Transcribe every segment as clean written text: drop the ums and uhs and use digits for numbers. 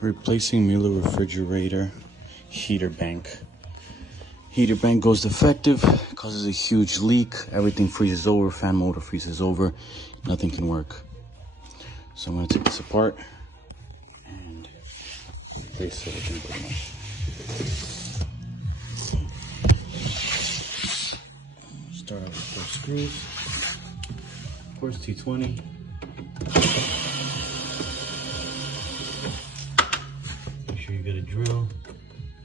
Replacing Miele refrigerator heater bank. Heater bank goes defective, causes a huge leak, everything freezes over, fan motor freezes over, nothing can work. So I'm gonna take this apart and replace everything pretty much. Start out with 4 screws, of course T20. Make sure you get a drill,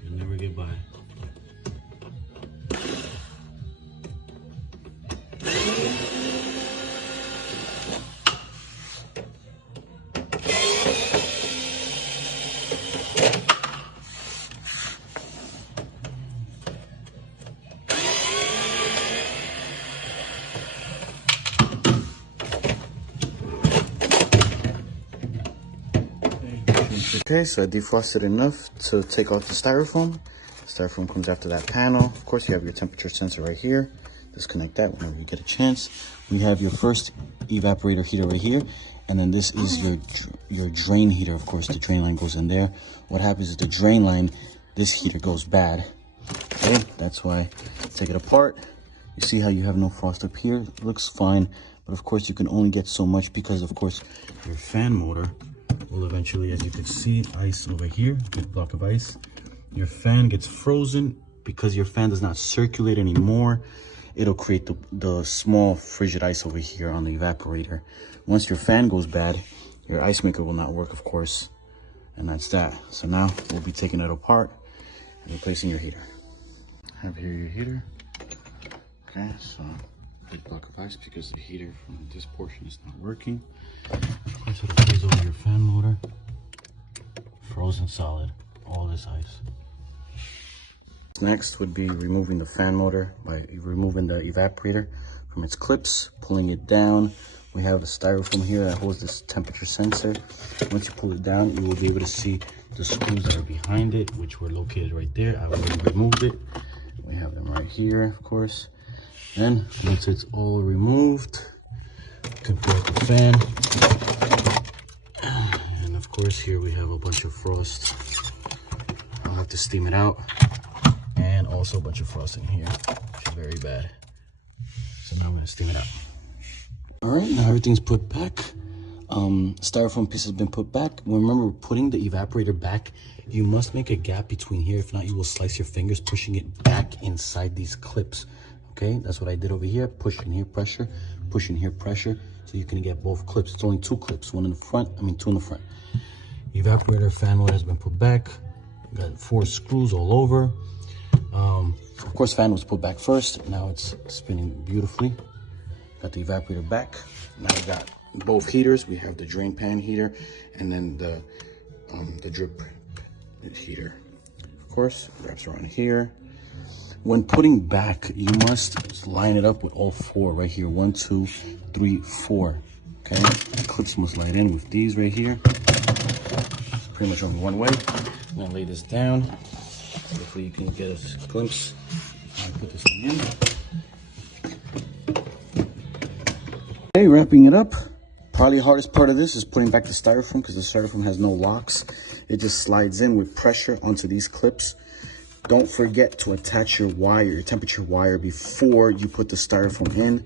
you'll never get by. Okay, so I defrosted enough to take out the styrofoam. The styrofoam comes after that panel. Of course, you have your temperature sensor right here. Disconnect that whenever you get a chance. We have your first evaporator heater right here. And then this is your drain heater. Of course, the drain line goes in there. What happens is the drain line, this heater goes bad. Okay, that's why take it apart. You see how you have no frost up here? It looks fine, but of course you can only get so much because of course your fan motor will eventually, as you can see, ice over here, big block of ice. Your fan gets frozen because your fan does not circulate anymore. It'll create the small frigid ice over here on the evaporator. Once your fan goes bad, your ice maker will not work, of course, and that's that. So now we'll be taking it apart and replacing your heater. I have here your heater. Okay, so big block of ice because the heater from this portion is not working. Of course, it'll freeze over your fan motor. Frozen solid, all this ice. Next would be removing the fan motor by removing the evaporator from its clips, pulling it down. We have a styrofoam here that holds this temperature sensor. Once you pull it down, you will be able to see the screws that are behind it, which were located right there. I already removed it. We have them right here, of course. And once it's all removed, you can pull out the fan. And of course, here we have a bunch of frost. I'll have to steam it out. And also a bunch of frost in here, which is very bad. So now I'm gonna steam it out. All right, now everything's put back. Styrofoam piece has been put back. Remember, putting the evaporator back, you must make a gap between here. If not, you will slice your fingers pushing it back inside these clips. Okay, that's what I did over here. Push in here, pressure. Push in here, pressure. So you can get both clips. It's only 2 clips, two in the front. Evaporator fan motor has been put back. Got 4 screws all over. Of course, fan was put back first. Now it's spinning beautifully. Got the evaporator back. Now we got both heaters. We have the drain pan heater and then the drip heater. Of course, wraps around here. When putting back, you must line it up with all 4 right here. 1, 2, 3, 4. Okay, the clips must line in with these right here. Pretty much only one way. I'm gonna lay this down. Hopefully you can get a glimpse. I'm gonna put this one in. Okay, wrapping it up. Probably the hardest part of this is putting back the styrofoam because the styrofoam has no locks. It just slides in with pressure onto these clips. Don't forget to attach your wire, your temperature wire, before you put the styrofoam in.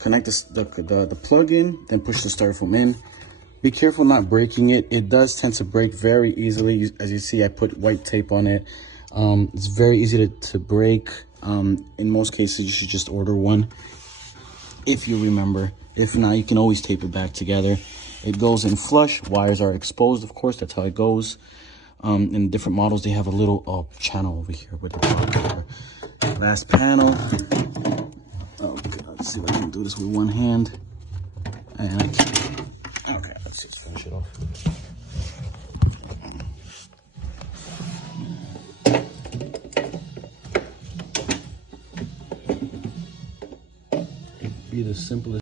Connect the plug in, then push the styrofoam in. Be careful not breaking it. It does tend to break very easily. As you see, I put white tape on it. It's very easy to break. In most cases, you should just order one if you remember. If not, you can always tape it back together. It goes in flush. Wires are exposed, of course. That's how it goes. In different models, they have a little channel over here with the plug. Last panel. Oh, God. Let's see if I can do this with one hand. And I can't. Okay, let's just finish it off. It'd be the simplest